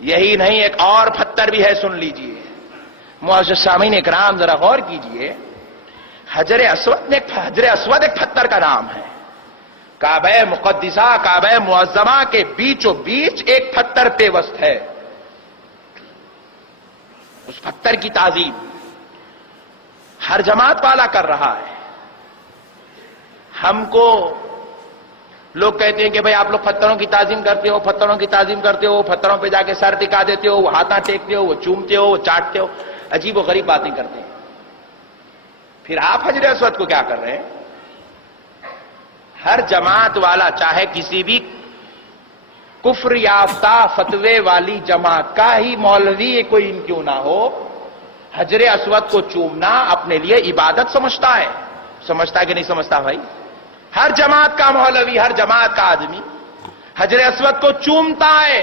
یہی نہیں، ایک اور پتھر بھی ہے، سن لیجئے معزز سامعین اکرام، ذرا غور کیجئے. حجر اسود ایک پتھر کا نام ہے. کعبہ مقدسہ، کعبہ معظمہ کے بیچوں بیچ ایک پتھر پیوست ہے. اس پتھر کی تعظیم ہر جماعت والا کر رہا ہے. ہم کو لوگ کہتے ہیں کہ بھئی آپ لوگ پتھروں کی تعظیم کرتے ہو، پتھروں کی تعظیم کرتے ہو، پتھروں پہ جا کے سر ٹکا دیتے ہو، وہ ہاتھاں ٹیکتے ہو، وہ چومتے ہو، وہ چاٹتے ہو، عجیب و غریب باتیں کرتے ہیں. پھر آپ حجر اسود کو کیا کر رہے ہیں؟ ہر جماعت والا، چاہے کسی بھی کفر یافتہ فتوے والی جماعت کا ہی مولوی کوئی ان کیوں نہ ہو، حجر اسود کو چومنا اپنے لیے عبادت سمجھتا ہے. سمجھتا ہے کہ نہیں سمجھتا بھائی؟ ہر جماعت کا مولوی، ہر جماعت کا آدمی حجر اسود کو چومتا ہے.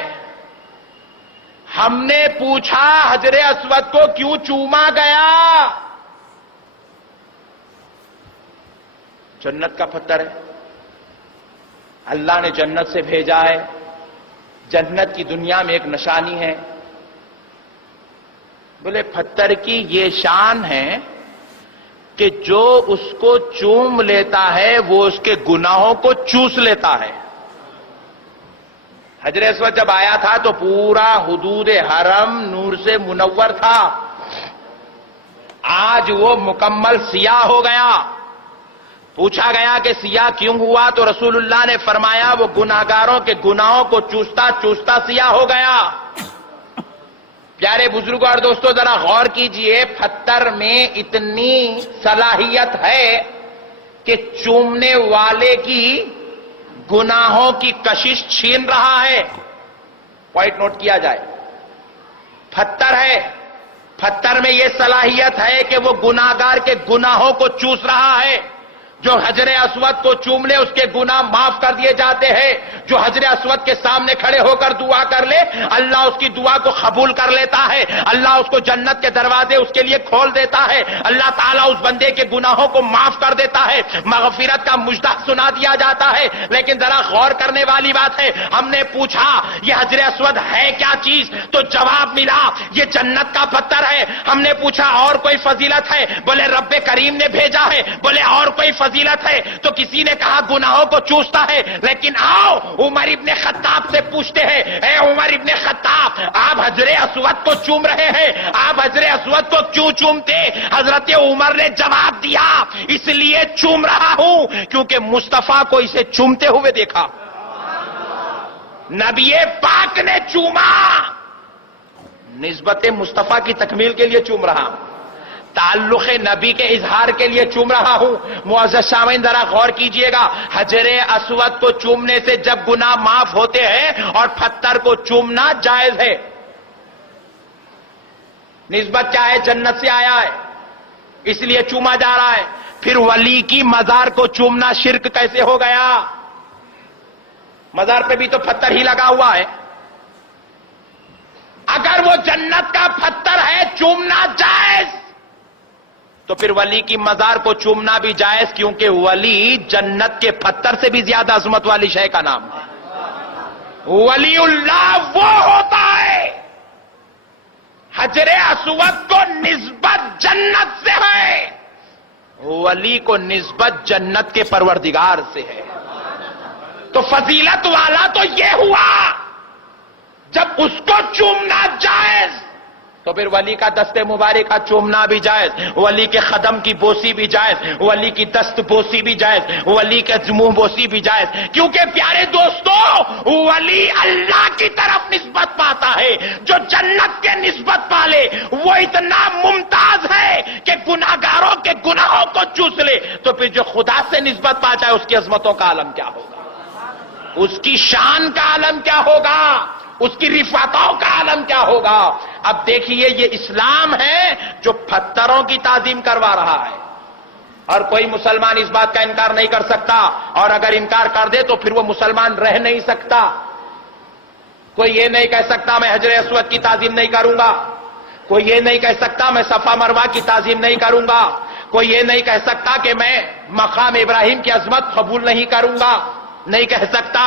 ہم نے پوچھا حجر اسود کو کیوں چوما گیا؟ جنت کا پتھر ہے، اللہ نے جنت سے بھیجا ہے، جنت کی دنیا میں ایک نشانی ہے. بولے پتھر کی یہ شان ہے کہ جو اس کو چوم لیتا ہے وہ اس کے گناہوں کو چوس لیتا ہے. حجر اسود جب آیا تھا تو پورا حدود حرم نور سے منور تھا. آج وہ مکمل سیاہ ہو گیا. پوچھا گیا کہ سیاہ کیوں ہوا تو رسول اللہ نے فرمایا وہ گناہگاروں کے گناہوں کو چوستا چوستا سیاہ ہو گیا. پیارے بزرگوں اور دوستو، ذرا غور کیجئے، پتھر میں اتنی صلاحیت ہے کہ چومنے والے کی گناہوں کی کشش چھین رہا ہے. پوائنٹ نوٹ کیا جائے، پتھر ہے، پتھر میں یہ صلاحیت ہے کہ وہ گناہگار کے گناہوں کو چوس رہا ہے. جو حجر اسود کو چوم لے اس کے گناہ معاف کر دیے جاتے ہیں. جو حجر اسود کے سامنے کھڑے ہو کر دعا کر لے، اللہ اس کی دعا کو قبول کر لیتا ہے. اللہ اس کو جنت کے دروازے اس کے لیے کھول دیتا ہے. اللہ تعالیٰ اس بندے کے گناہوں کو معاف کر دیتا ہے. مغفرت کا مژدہ سنا دیا جاتا ہے. لیکن ذرا غور کرنے والی بات ہے، ہم نے پوچھا یہ حجر اسود ہے کیا چیز؟ تو جواب ملا یہ جنت کا پتھر ہے. ہم نے پوچھا اور کوئی فضیلت ہے؟ بولے رب کریم نے بھیجا ہے. بولے اور کوئی فضیلت ہے؟ تو کسی نے کہا گناہوں کو چوستا ہے. لیکن آؤ عمر ابن خطاب سے پوچھتے ہیں، اے عمر ابن خطاب، آپ حجر اسود کو چوم رہے ہیں، آپ حجر اسود کو کیوں چومتے؟ حضرت عمر نے جواب دیا اس لیے چوم رہا ہوں کیونکہ مصطفیٰ کو اسے چومتے ہوئے دیکھا. نبی پاک نے چوما، نسبت مصطفیٰ کی تکمیل کے لیے چوم رہا ہوں، تعلق نبی کے اظہار کے لیے چوم رہا ہوں. معزز سامعین ذرا غور کیجئے گا، حجر اسود کو چومنے سے جب گناہ معاف ہوتے ہیں اور پتھر کو چومنا جائز ہے. نسبت کیا ہے؟ جنت سے آیا ہے اس لیے چوما جا رہا ہے. پھر ولی کی مزار کو چومنا شرک کیسے ہو گیا؟ مزار پہ بھی تو پتھر ہی لگا ہوا ہے. اگر وہ جنت کا پتھر ہے چومنا جائز تو پھر ولی کی مزار کو چومنا بھی جائز، کیونکہ ولی جنت کے پتھر سے بھی زیادہ عظمت والی شے کا نام ہے. ولی اللہ وہ ہوتا ہے، حجر اسود کو نسبت جنت سے ہے، ولی کو نسبت جنت کے پروردگار سے ہے. تو فضیلت والا تو یہ ہوا جب اس کو چومنا جائز تو پھر ولی کا دست مبارک کا چومنا بھی جائز، ولی کے قدم کی بوسی بھی جائز، ولی کی دست بوسی بھی جائز، ولی کے منہ بوسی بھی جائز. کیونکہ پیارے دوستو ولی اللہ کی طرف نسبت پاتا ہے. جو جنت کے نسبت پالے وہ اتنا ممتاز ہے کہ گناہگاروں کے گناہوں کو چوس لے. تو پھر جو خدا سے نسبت پا جائے اس کی عظمتوں کا عالم کیا ہوگا، اس کی شان کا عالم کیا ہوگا، اس کی رفعتوں کا عالم کیا ہوگا. اب دیکھیے یہ اسلام ہے جو پتھروں کی تعظیم کروا رہا ہے، اور کوئی مسلمان اس بات کا انکار نہیں کر سکتا، اور اگر انکار کر دے تو پھر وہ مسلمان رہ نہیں سکتا. کوئی یہ نہیں کہہ سکتا میں حجر اسود کی تعظیم نہیں کروں گا، کوئی یہ نہیں کہہ سکتا میں صفا مروہ کی تعظیم نہیں کروں گا، کوئی یہ نہیں کہہ سکتا کہ میں مقام ابراہیم کی عظمت قبول نہیں کروں گا. نہیں کہہ سکتا.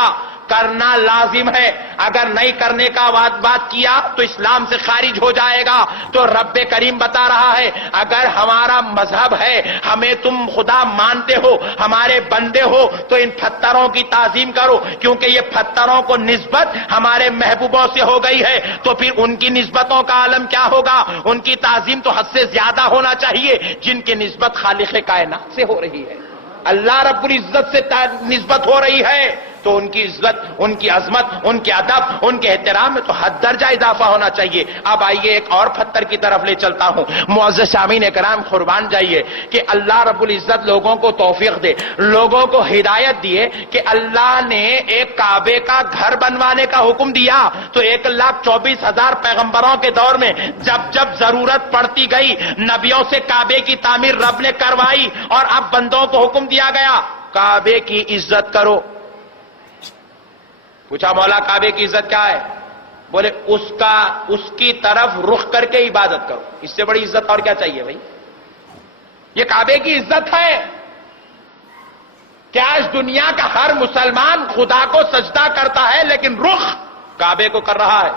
کرنا لازم ہے. اگر نہیں کرنے کا بات کیا تو اسلام سے خارج ہو جائے گا. تو رب کریم بتا رہا ہے اگر ہمارا مذہب ہے, ہمیں تم خدا مانتے ہو, ہمارے بندے ہو, تو ان پتھروں کی تعظیم کرو, کیونکہ یہ پتھروں کو نسبت ہمارے محبوبوں سے ہو گئی ہے. تو پھر ان کی نسبتوں کا عالم کیا ہوگا؟ ان کی تعظیم تو حد سے زیادہ ہونا چاہیے جن کی نسبت خالق کائنات سے ہو رہی ہے. اللہ رب العزت سے نسبت ہو رہی ہے تو ان کی عزت, ان کی عظمت, ان کے ادب, ان کے احترام میں تو حد درجہ اضافہ ہونا چاہیے. اب آئیے ایک اور پتھر کی طرف لے چلتا ہوں. معزز سامعین کرام قربان جائیے کہ اللہ رب العزت لوگوں کو توفیق دے, لوگوں کو ہدایت دیے کہ اللہ نے ایک کعبے کا گھر بنوانے کا حکم دیا تو 1,24,000 پیغمبروں کے دور میں جب جب ضرورت پڑتی گئی نبیوں سے کعبے کی تعمیر رب نے کروائی, اور اب بندوں کو حکم دیا گیا کعبے کی عزت کرو. پوچھا مولا کعبے کی عزت کیا ہے؟ بولے اس کی طرف رخ کر کے عبادت کرو. اس سے بڑی عزت اور کیا چاہیے بھائی؟ یہ کعبے کی عزت ہے. کیا آج دنیا کا ہر مسلمان خدا کو سجدہ کرتا ہے لیکن رخ کعبے کو کر رہا ہے؟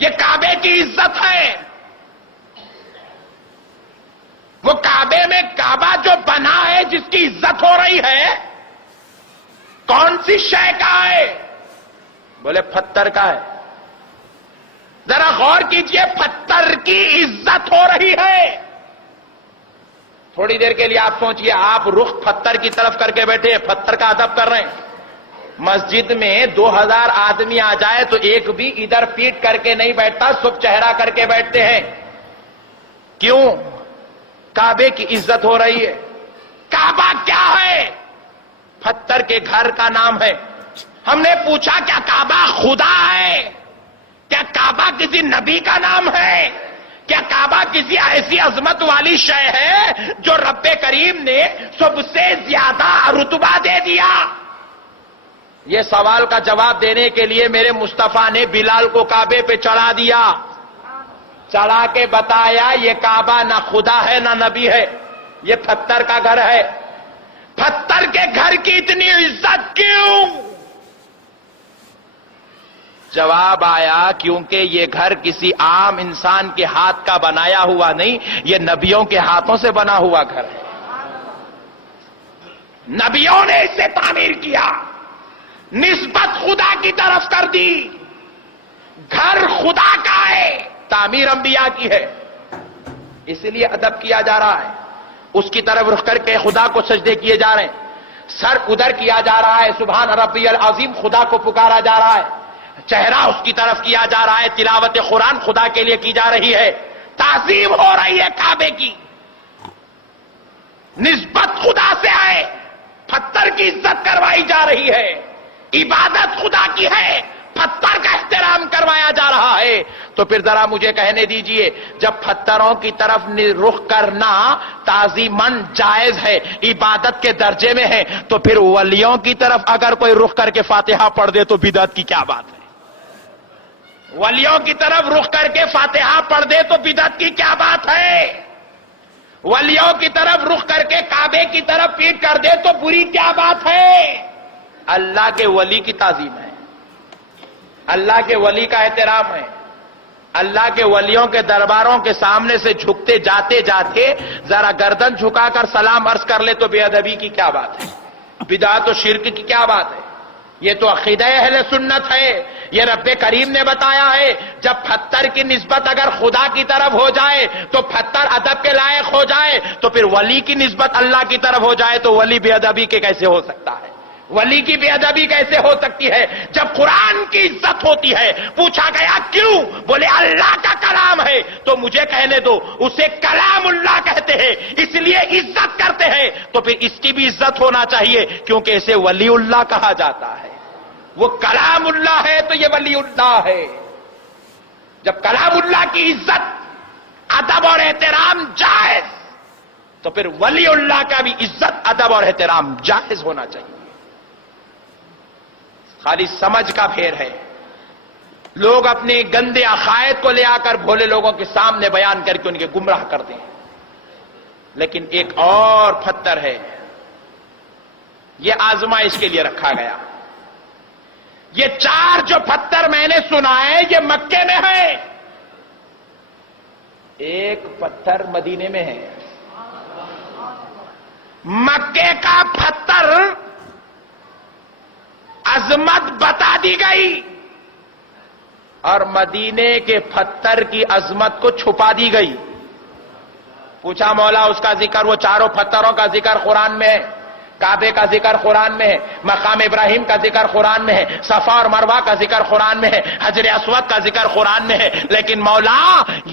یہ کعبے کی عزت ہے. وہ کعبے میں کعبہ جو بنا ہے جس کی عزت ہو رہی ہے کون سی شے کا ہے؟ بولے پتھر کا ہے. ذرا غور کیجئے, پتھر کی عزت ہو رہی ہے. تھوڑی دیر کے لیے آپ سوچئے, آپ رخ پتھر کی طرف کر کے بیٹھے, پتھر کا ادب کر رہے ہیں. مسجد میں 2000 آدمی آ جائے تو ایک بھی ادھر پیٹ کر کے نہیں بیٹھتا, سب چہرہ کر کے بیٹھتے ہیں. کیوں؟ کعبے کی عزت ہو رہی ہے. کعبہ کیا ہے؟ پتھر کے گھر کا نام ہے. ہم نے پوچھا کیا کعبہ خدا ہے؟ کیا کعبہ کسی نبی کا نام ہے؟ کیا کعبہ کسی ایسی عظمت والی شے ہے جو رب کریم نے سب سے زیادہ رتبہ دے دیا؟ یہ سوال کا جواب دینے کے لیے میرے مصطفیٰ نے بلال کو کعبے پہ چڑھا دیا, چڑھا کے بتایا یہ کعبہ نہ خدا ہے نہ نبی ہے, یہ پتھر کا گھر ہے. پتھر کے گھر کی اتنی عزت کیوں؟ جواب آیا کیونکہ یہ گھر کسی عام انسان کے ہاتھ کا بنایا ہوا نہیں, یہ نبیوں کے ہاتھوں سے بنا ہوا گھر ہے. نبیوں نے اسے تعمیر کیا, نسبت خدا کی طرف کر دی. گھر خدا کا ہے, تعمیر انبیاء کی ہے, اس لیے ادب کیا جا رہا ہے. اس کی طرف رخ کر کے خدا کو سجدے کیے جا رہے ہیں, سر ادھر کیا جا رہا ہے, سبحان ربی العظیم خدا کو پکارا جا رہا ہے, چہرہ اس کی طرف کیا جا رہا ہے, تلاوت قرآن خدا کے لیے کی جا رہی ہے, تعظیم ہو رہی ہے کعبے کی. نسبت خدا سے ہے, پتھر کی عزت کروائی جا رہی ہے. عبادت خدا کی ہے, پتھر کا احترام کروایا جا رہا ہے. تو پھر ذرا مجھے کہنے دیجئے, جب پتھروں کی طرف رخ کرنا تعظیماً جائز ہے, عبادت کے درجے میں ہے, تو پھر ولیوں کی طرف اگر کوئی رخ کر کے فاتحہ پڑھ دے تو بدعت کی کیا بات ہے؟ ولیوں کی طرف رخ کر کے فاتحہ پڑھ دے تو بدعت کی کیا بات ہے؟ ولیوں کی طرف رخ کر کے کعبے کی طرف پیٹ کر دے تو بری کیا بات ہے؟ اللہ کے ولی کی تعظیم ہے, اللہ کے ولی کا احترام ہے. اللہ کے ولیوں کے درباروں کے سامنے سے جھکتے جاتے جاتے ذرا گردن جھکا کر سلام عرض کر لے تو بے ادبی کی کیا بات ہے؟ بدعت و شرک کی کیا بات ہے؟ یہ تو عقیدہ اہل سنت ہے. یہ رب کریم نے بتایا ہے جب پتھر کی نسبت اگر خدا کی طرف ہو جائے تو پتھر ادب کے لائق ہو جائے, تو پھر ولی کی نسبت اللہ کی طرف ہو جائے تو ولی بے ادبی کے کیسے ہو سکتا ہے؟ ولی کی بے ادبی کیسے ہو سکتی ہے جب قرآن کی عزت ہوتی ہے؟ پوچھا گیا کیوں؟ بولے اللہ کا کلام ہے. تو مجھے کہنے دو, اسے کلام اللہ کہتے ہیں اس لیے عزت کرتے ہیں, تو پھر اس کی بھی عزت ہونا چاہیے کیونکہ اسے ولی اللہ کہا جاتا ہے. وہ کلام اللہ ہے تو یہ ولی اللہ ہے. جب کلام اللہ کی عزت, ادب اور احترام جائز, تو پھر ولی اللہ کا بھی عزت, ادب اور احترام جائز ہونا چاہیے. خالی سمجھ کا پھیر ہے. لوگ اپنے گندے عقائد کو لے آ کر بھولے لوگوں کے سامنے بیان کر کے ان کے گمراہ کرتے ہیں. لیکن ایک اور پتھر ہے یہ آزمائش کے لیے رکھا گیا. یہ 4 جو پتھر میں نے سنائے یہ مکے میں ہے، ایک پتھر مدینے میں ہے. مکے کا پتھر عظمت بتا دی گئی اور مدینے کے پتھر کی عظمت کو چھپا دی گئی. پوچھا مولا اس کا ذکر، وہ چاروں پتھروں کا ذکر قرآن میں ہے، کعبے کا ذکر قرآن میں ہے، مقام ابراہیم کا ذکر قرآن میں ہے، صفا اور مروہ کا ذکر قرآن میں ہے، حجر اسود کا ذکر قرآن میں ہے، لیکن مولا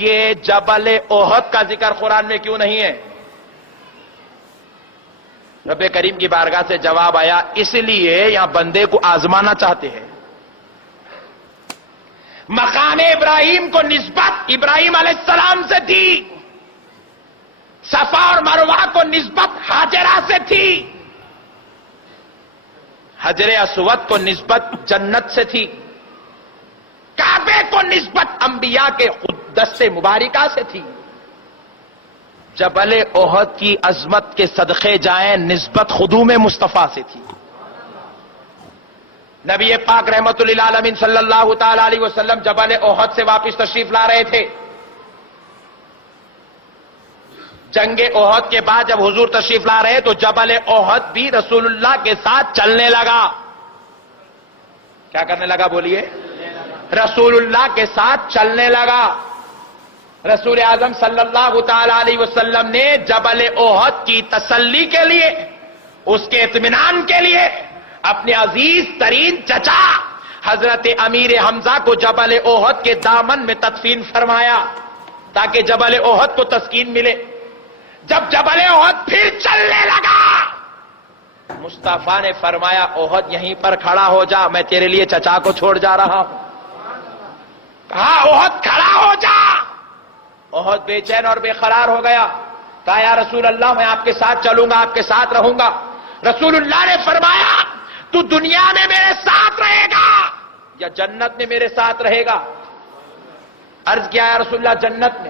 یہ جبل احد کا ذکر قرآن میں کیوں نہیں ہے؟ رب کریم کی بارگاہ سے جواب آیا، اس لیے یہاں بندے کو آزمانا چاہتے ہیں. مقام ابراہیم کو نسبت ابراہیم علیہ السلام سے تھی، صفا اور مروہ کو نسبت ہاجرہ سے تھی، حجر اسود کو نسبت جنت سے تھی، کعبے کو نسبت انبیاء کے دست مبارکہ سے تھی. جبل احد کی عظمت کے صدقے جائیں نسبت خدوم مصطفیٰ سے تھی. نبی پاک رحمت للعالمین صلی اللہ تعالی علیہ وسلم جبل احد سے واپس تشریف لا رہے تھے. جنگ احد کے بعد جب حضور تشریف لا رہے تو جبل احد بھی رسول اللہ کے ساتھ چلنے لگا. کیا کرنے لگا بولیے؟ رسول اللہ کے ساتھ چلنے لگا. رسول اعظم صلی اللہ تعالی علیہ وسلم نے جبل احد کی تسلی کے لیے، اس کے اطمینان کے لیے اپنے عزیز ترین چچا حضرت امیر حمزہ کو جبل احد کے دامن میں تدفین فرمایا تاکہ جبل احد کو تسکین ملے. جب جبل احد پھر چلنے لگا مصطفیٰ نے فرمایا احد یہیں پر کھڑا ہو جا، میں تیرے لیے چچا کو چھوڑ جا رہا ہوں. کہا احد کھڑا ہو جا. احد بے چین اور بے قرار ہو گیا. کہا یا رسول اللہ میں آپ کے ساتھ چلوں گا، آپ کے ساتھ رہوں گا. رسول اللہ نے فرمایا تو دنیا میں میرے ساتھ رہے گا یا جنت میں میرے ساتھ رہے گا؟ عرض کیا یا رسول اللہ جنت میں.